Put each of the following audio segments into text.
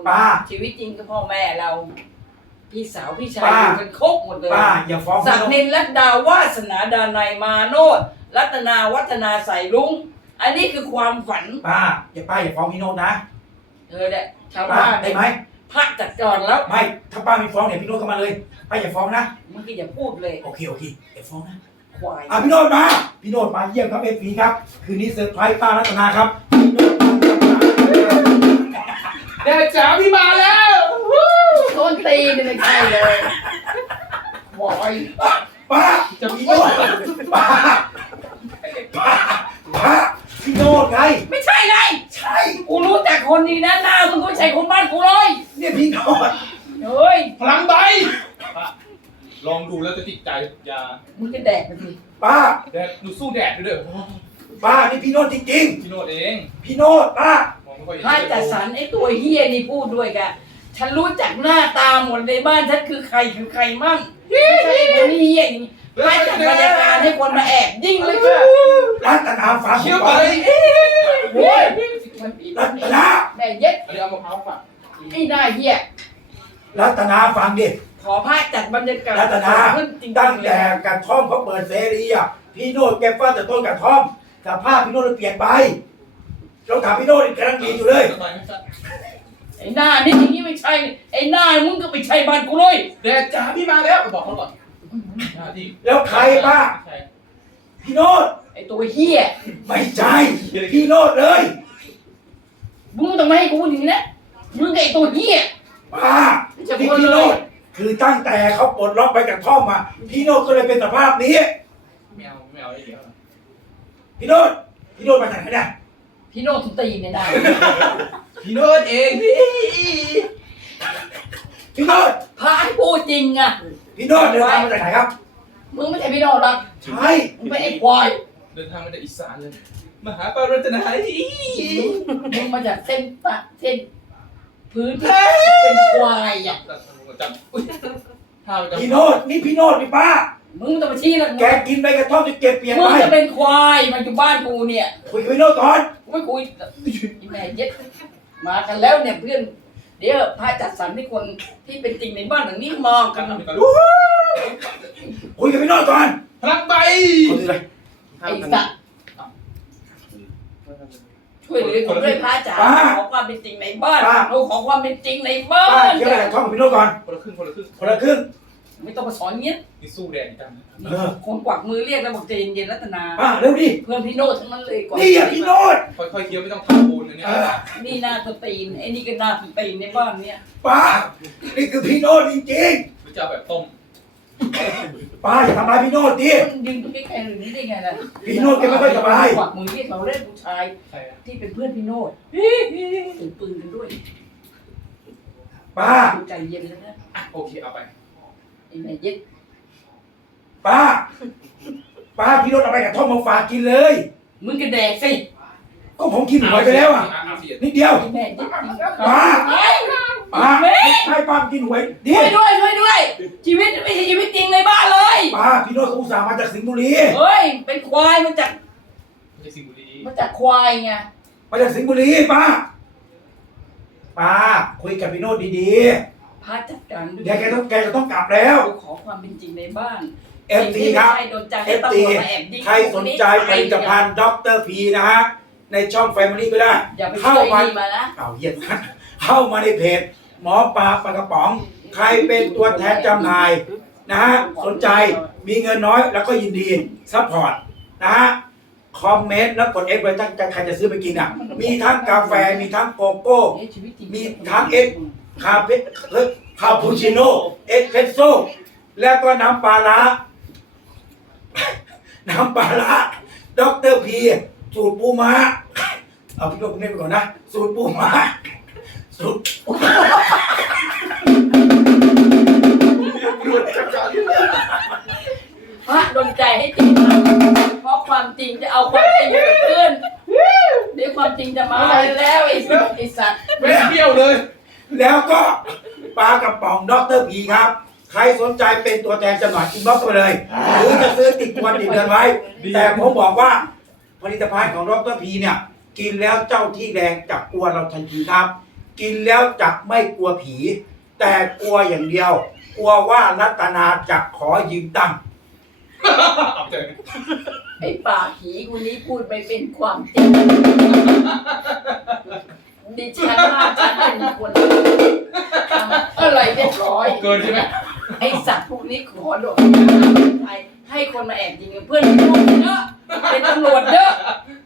ป้าชีวิตจริงก็พ่อแม่เราพี่สาวพี่ชายป้าอยู่กันครบหมดเลยป้าอย่าฟ้องศัพี่กโนดินรัตดาวาสนาดานัยมาโนดรัตนาวัฒนาใส่ลุงอันนี้คือความฝันป้าอย่าฟ้องพี่โนดนะแหละชาวป้าบ้านได้ไหมพระจัดการแล้วไม่ถ้าป้าไม่ฟ้องเนี่ยพี่โนดเข้ามาเลยป้าอย่าฟ้องนะมึงก็อย่าพูดเลยโอเคอย่าฟ้องนะควายพี่โนดมาเยี่ยมครับเอฟซีครับคืนนี้เซอร์ไพรส์ป้ารัตนาครับแดดจ๋าพี่มาแล้วโดนตีนี่ไม่ใช่เลยควายป้าจะมีพี่โนดป้าพี่โนดไงไม่ใช่ไงใช่กูรู้แต่คนดีนะหน้ามึงก็ไม่ใช่คนบ้านกูเลยเนี่ยพี่โนดเฮ้ยพลังใบลองดูแล้วจะติดใจยามึงก็แดกไปสิป้าแดดหนูสู้แดดด้วยเด้อป้านี่พี่โนดจริงพี่โนดเองๆพี่โนดป้ามองไม่ค่อยเห็นพระจัดสรรไอ้ตัวเฮียนี่พูดด้วยกันฉันรู้จักหน้าตาหมดในบ้านฉันคือใครมั่งไม่ใช่คนนี้เฮียอย่างนี้พระจัดบรรยากาศให้คนมาแอบยิงเลยค่ะรัตนาฟังผเชี่ยวมไปก่อนโว้ยมันปีรัตนาแม่เย็ดอันนี้เอามะพร้าวฝากไอ้หน้าเฮียรัตนาฟังดิขอพระจัดบรรยากาศรัตนาขึ้นจริงตั้งๆเลแต่ยกระท่อมเขาเปิดเสรีอ่ะพี่โนดแกฟ้าแต่ต้นกระท่อมสภาพพี่โนดเปลี่ยนไปเราถามพี่โนดกำลังดีอยู่เลยสบายไหมจ๊ะไอ้หน้านี่อย่างนี้ไม่ใช่ไอ้หน้ามึงก็ไม่ใช่บ้านกูเลยแดดจ๋าพี่มาแล้วบอกเขาก่อนหน้าที่แล้วใครป้าใช่พี่โนดไอ้ตัวเฮียไม่ใช่พี่โนดเลยมึงต้องมาให้กูอย่างนี้นะมึงกับไอ้ตัวเฮียป้าที่พี่โนดคือตั้งแต่เขาปลดล็อกไปกระท่อมมาพี่โนดก็เลยเป็นสภาพนี้ไม่เอาไอ้เดียวพี่โนดมาจากไหนเนี่ยพี่โนทุตีนเนี่ยได้พี่โนดเองพี่โนดพระให้พูดจริงอ่ะพี่โนดเดินทางมาจากไหนครับมึงไม่ใช่พี่โนหรอกใช่มึงเป็นไอ้ควายเดินทางมาจากอีสานเลยมาหาปารัตนามึงมาจากเส้นปะเส้นพื้นที่เป็นควายอ่ะจับอุ้ยท่าไปจับพี่โนดนี่พี่โนดนี่ป้ามึงต้องมาชี้แล้วแกกินใบกระท่อมจนเก็บเปลี่ยนมึไปงจะเป็นควายมาอยู่บ้านกูเนี่ยคุยกับพี่โนดก่อนกูไม่คุยอีแม่เย็ดมากันแล้วเนี่ยเพื่อนเดี๋ยวพระจัดสรรให้คนที่เป็นจริงในบ้านหลังนี้มองกันคุยกับพี่โนดก่อนพลังใบคุยเลยไอ้สัตว์ช่วยเหลือผมด้วยพระจ๋าขอความเป็นจริงในบ้านเราขอความเป็นจริงในบ้าป้าน เกี่ยวอะไรกับท่อมกับพี่โนดก่อนคนละครึ่งคนละครึ่งไม่ต้องมาสอนเงี้ยนี่สู้แดดอีกจังคนกวักมือเรียกแล้วบอกใจเย็นๆรัตนาป้าเร็วดิเพื่อนพี่โนดทั้งนั้นเลยก่อนนี่อ่ะพี่โนดค่อยๆเคี้ยวไม่ต้องทำปูนอันนี้นี่หน้าตัวตีนไอ้นี่ก็หน้าตัวตีนในบ้านเนี่ยป้านี่คือพี่โนดจริงหรือจะเอาแบบต้มๆป้าอย่าทำร้ายพี่โนดดิมึงยืนตรงใกล้ๆหรือนี่ได้ไงล่ะพี่โนดแกไม่ค่อยสบายกวักมือเรียกเราเล่นผู้ชายใครอะที่เป็นเพื่อนพี่โนดถือปืนกันด้วยป้าดูใจเย็นแล้วนะโอเคเอาไปไอ้แม่เย็ดป้าพี่โนดเอาไปกับท่อมมาฝากกินเลยมึงก็แดกสิก็ผมกินหวยไปแล้วอ่ะนิดเดียวไอ้แม่เย็ดป้าเฮ้ยป้าให้ป้ากินหวยดิช่วยด้วยชีวิตไม่ใช่ชีวิตจริงในบ้านเลยป้าพี่โนดเขาอุตส่าห์มาจากสิงห์บุรีเฮ้ยเป็นควายมาจากไม่ใช่สิงห์บุรีควายไงมาจากสิงห์บุรีป้าคุยกับพี่โนดดีพระจัดการด้วๆยเดี๋ยวแกจะต้องกลับแล้วขอความเป็นจริงในบ้าน FT ครับสิ่งที่ไม่ใช่โดนใจ FT ให้ตำรวจมาแอบยิงใครสนใจผลิตภัณฑ์ด็อกเตอร์พีนะฮะในช่อง Family ก็ได้อย่าไปเข้าช่วยมานี่มานะเอาเย็นนะเข้ามาในเพจหมอปลาปลากระป๋อง ใครเป็นตัวแทนจำหน่ายนะฮะสนใจมีเงินน้อยแล้วก็ยินดีซัพพอร์ตนะฮะคอมเมนต์แล้วกด F ไว้ถ้าใครจะซื้อไปกินอ่ะมีทั้งกาแฟมีทั้งโกโก้ชีวิตจริงมีทั้งคาเฟ่คาปูชิโน่เอสเพรสโซ่แล้วก็น้ำปลาร้าด็อกเตอร์พีสูตรปูม้าเอาพี่โลกเล่นไปก่อนนะสูตรปูม้าสูตรพระดนใจให้จริงเพราะความจริงจะเอาความจริงเกิดขึ้นเดี๋ยวความจริงจะมาแล้วไอ้สัตว์ไม่เที่ยวเลยแล้วก็ปลากระป๋องด็อกเตอร์พีครับใครสนใจเป็นตัวแทนจำหน่ายอินบ็อกซ์ไปเลยหรือจะซื้อติดวันติดเดือนไว้แต่ผมบอกว่าผลิตภัณฑ์ของด็อกเตอร์พีเนี่ยกินแล้วเจ้าที่แรงจับตัวเราทันทีครับกินแล้วจะไม่กลัวผี แต่กลัวอย่างเดียว กลัวว่ารัตนาจะขอยืมตังค์เอาเจอไอ้ปากผีคนนี้พูดไปเป็นความจริงดิฉันว่าฉันเป็นคนทำอะไรเรียบร้อยเกินใช่ไหมไอ้สัตว์พวกนี้ขอโดดไทยให้คนมาแอบยิงเพื่อนพวกเยอะเป็นตำรวจเยอะ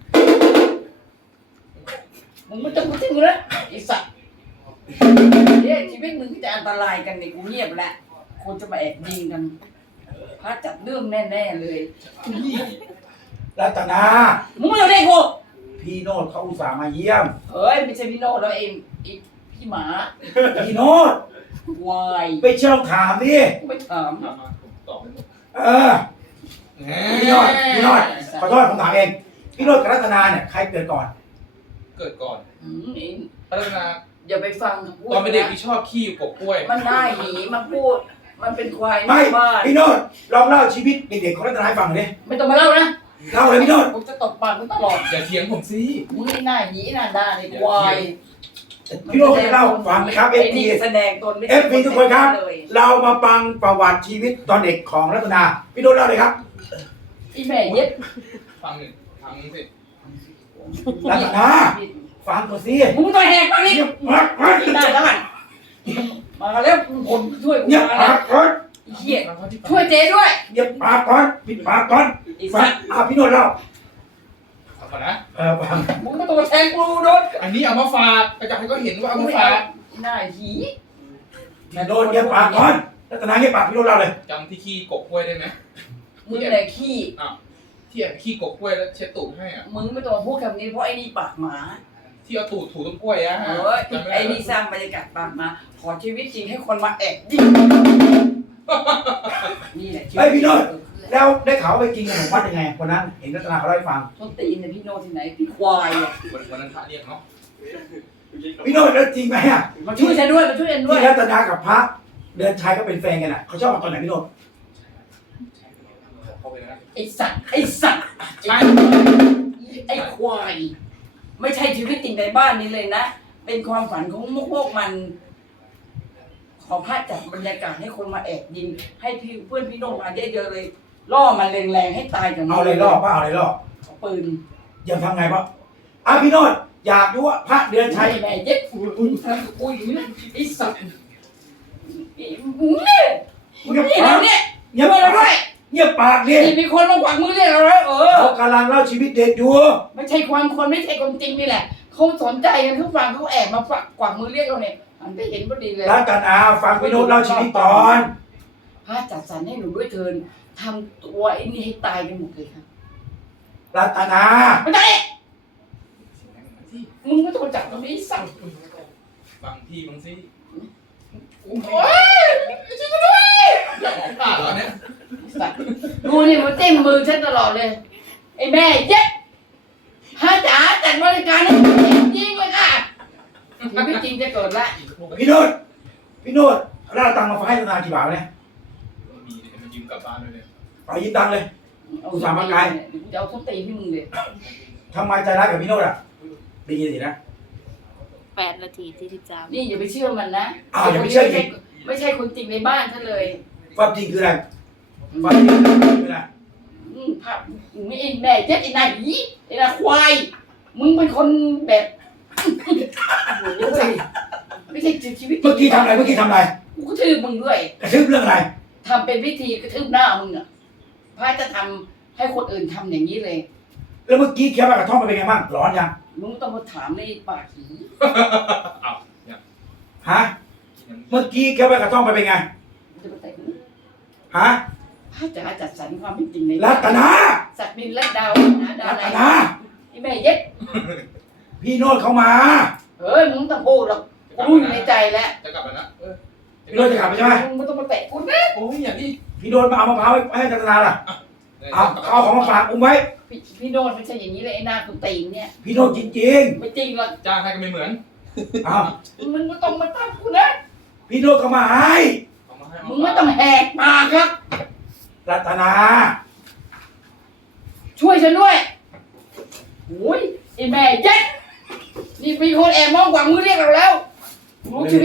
มึงไม่ต้องพูดถึงกูนะไอ้สัตว์เนี่ยชีวิตมึงจะอันตรายกันเนี่ยกูเงียบแล้วคนจะมาแอบยิงกันพระจับเรื่องแน่ๆเลยรัตนามึงไม่ต้องเรียกกูพี่โนดเขาอุตส่าห์มาเยี่ยมเฮ้ยไม่ใช่พี่โน้ตแล้วเองอีกพี่หมาพี่โนดวายไปเชื่อถามดิกูไม่ถามมาผมตอบให้หมดเออพี่โนดขอโทษผมถามเองพี่โนดกับรัตนาเนี่ยใครเกิดก่อนเกิดก่อนเองพัฒนาอย่าไปฟังพูดตอนเป็นเด็กนะที่ชอบขี้อยู่กบกล้วยมันได้หนีมันพูด มันเป็นควายไม่บ้านพี่โนดลองเล่าชีวิตเด็กๆของรัตนาให้ฟังหน่อยดิไม่ต้องมาเล่านะเล่าเลยพี่โนดผมจะตบปากมึงตลอดอย่าเถียงผมสิมึงนี่หน้าหนีหน้าด้านไอ้ควายพี่โนดจะเล่าฟังนะครับเอไอ้ฟซีนี่แสดงตนไม่เอฟซีทุกคนครับเลยเรามาฟังประวัติชีวิตตอนเด็กของรัตนาพี่โนดเล่าเลยครับไอ้แม่เย็ดฟังหนึ่งฟังสิรัตนาฟังก่อนสิมึงต้องแหกปากนี่เงียบปากก่อนได้แล้วกันมาแล้วคนช่วยกูเงียบมาปาแล้วกก่อนไอ้เหี้ยช่วยเจ๊ด้วยเงียบปากก่อนปิดปากก่อนไอ้ฟัสังตว์พี่โนดเล่าเอาก่อนนะฟังมึงไม่ต้องมาแทงกูโดนอันนี้เอามาฝากไปจากให้เขาเห็นว่าเอามาฝากหน้าหีพี่โนดเงียบปากก่อนรัตนาเงียบปากพี่โนดเล่าเลยจำที่ขี้กบกล้วยได้ไหมมึงแหละขี้อ้าวที่แอบขี้กบกล้วยแล้วเช็ดตูดให้อ่ะมึงไม่ต้องมาพูดคำนี้เพราะไอ้นี่ปากหมาที่เอาตูดถูต้นกล้วยอะเอฮะอจำไม่ได้ไอ้นี่สร้างบรรยากาศปากหมา ขอชีวิตจริงให้คนมาแอบยิงนี่แหละเฮ้ยพี่โนดแล้วได้ข่าวไปกินขนมวัดยังไงวันนั้นเห็นรัตนาเขาเล่าให้ฟังต้นตีนเนี่ยพี่โนที่ไหนพี่ควายอ่ะวันนั้นพระเรียกเนาะพี่โนดแล้วจริงไหมอ่ะมาช่วยฉันด้วยมาช่วยฉันด้วที่ยรัตนากับพระเดือนชัยก็เป็นแฟนกันอ่ะเขาชอบมาตอนไหนพี่โนดเข้าไปนะไอ้สัตว์ไอ้สัตว์ใช่ไอ้ควาย ไม่ใช่ชีวิตจริงในบ้านนี้เลยนะ เป็นความฝันของพวกมัน ขอพระจัดบรรยากาศให้คนมาแอบยิง ให้พี่เพื่อนพี่โนมาเยอะๆเลย ล่อมันแรงๆให้ตายกันเอาอะไรล่อป้าเอาอะไรล่อปืนยังทำไงป้าพี่โนดอยากรู้ว่าพระเดือนชัยแม่เย็ดอุ้ยไอ้สัตว์เนี่ยนี่เราเนี่ยเงียบช่วยเราด้ปาวยกเงียบปากดินี่มีคนมากวักมือเรียกเราแล้วเขากำลังเล่าชีวิตเด็กอยู่ไม่ใช่ความคนไม่ใช่คนจริงนี่แหละเขาสนใจกันเขาฟังเขาแอบมาฝักกวักมือเรียกเราเนี่ยมันไปเห็นพอดีเลยรัตนาฟังพี่โนดเล่าชีวิตก่อนพระจัดสรรให้หนูด้วยเถินทำตัวไอ้นี่ให้ตายกันหมดเลยครับรัตนาไม่ได้มึงไม่ต้องจับตรงนี้สั่งฟังพี่มั้งสิโอ้ยช่วยด้วยอยากออกปากเหรอเนี่ยสัตว์ดูนี่มันเต็มมือฉันตลอดเลยไอ้แม่เย็ดพระจ๋าจัดบริการให้จริงเลยค่ะชีวิตจริงจะเกิดละพี่โนดพี่โนดล่าตังค์มาให้รัตนากี่บาทเนี่ยมีเดี๋ยวมันยืมกลับบ้านด้วยเนี่ยไปยืมตังค์เลยกูจะเอาส้นตีนที่มึงเลยทำไมใจร้ายกับพี่โนดอ่ะได้ยินสินะ 8 นาที43 นี่อย่าไปเชื่อมันนะอย่าไปเชื่ออีกไม่ใช่คนจริงในบ้านฉันเลยความจริงคืออะไรความจริงคืออะไรภาพไม่ไอ้แม่เจ็ดไอ้นายหีไอ้นายควายมึงเป็นคนแบบไม่ใช่ชีวิตเมื่อกี้ทำอะไรเมื่อกี้ทำอะไรกูกระทืบมึงด้วยกระทืบเรื่องอะไรทำเป็นพิธีกระทืบหน้ามึงอ่ะพระจะทำให้คนอื่นทำอย่างนี้เลยแล้วเมื่อกี้เคี้ยวปลากระท่อมมันเป็นไงบ้างร้อนยังมึงต้องมาถามในปากหีอ้าวเนี่ยฮะเมื่อกี้เคี้ยวปลากระท่อมมันเป็นไงจะมาแต่งฮะพระจะจัดสรรความเป็นจริงในรัตนาสัตว์บินและดาวนะดาวรัอะไรตนาไอ้แม่เย็ดพี่โนดเขามาเฮ้ยมึงต้องพูดหรอกกูอยู่ในใจแล้วจะกลับแล้วนะพี่โนดจะกลับไปใช่ไหมมึงไม่ต้องมาแตะกูนะโอ้ยอย่างนี้พี่โนดมาเอามะพร้าวให้รัตนาล่ะเอาของมาฝากอุ้มไว้พี่โนดไม่ใช่อย่างนี้เลยไอ้หน้าคุณตีนเนี่ยพี่โนดจริงไม่จริงหรอกจ้างให้ก็ไม่เหมือนๆอ้าวมึงไม่ต้องมาตั้งกูนะพี่โนดเขามาให้เอามาให้มึงไม่ต้องแหกปากครับรัตนาช่วยฉันด้วยโอ้ยไอ้แม่เจ็ดนี่มีคนแอบมองกวักมือเรียกเราแล้วรู้ชีวิต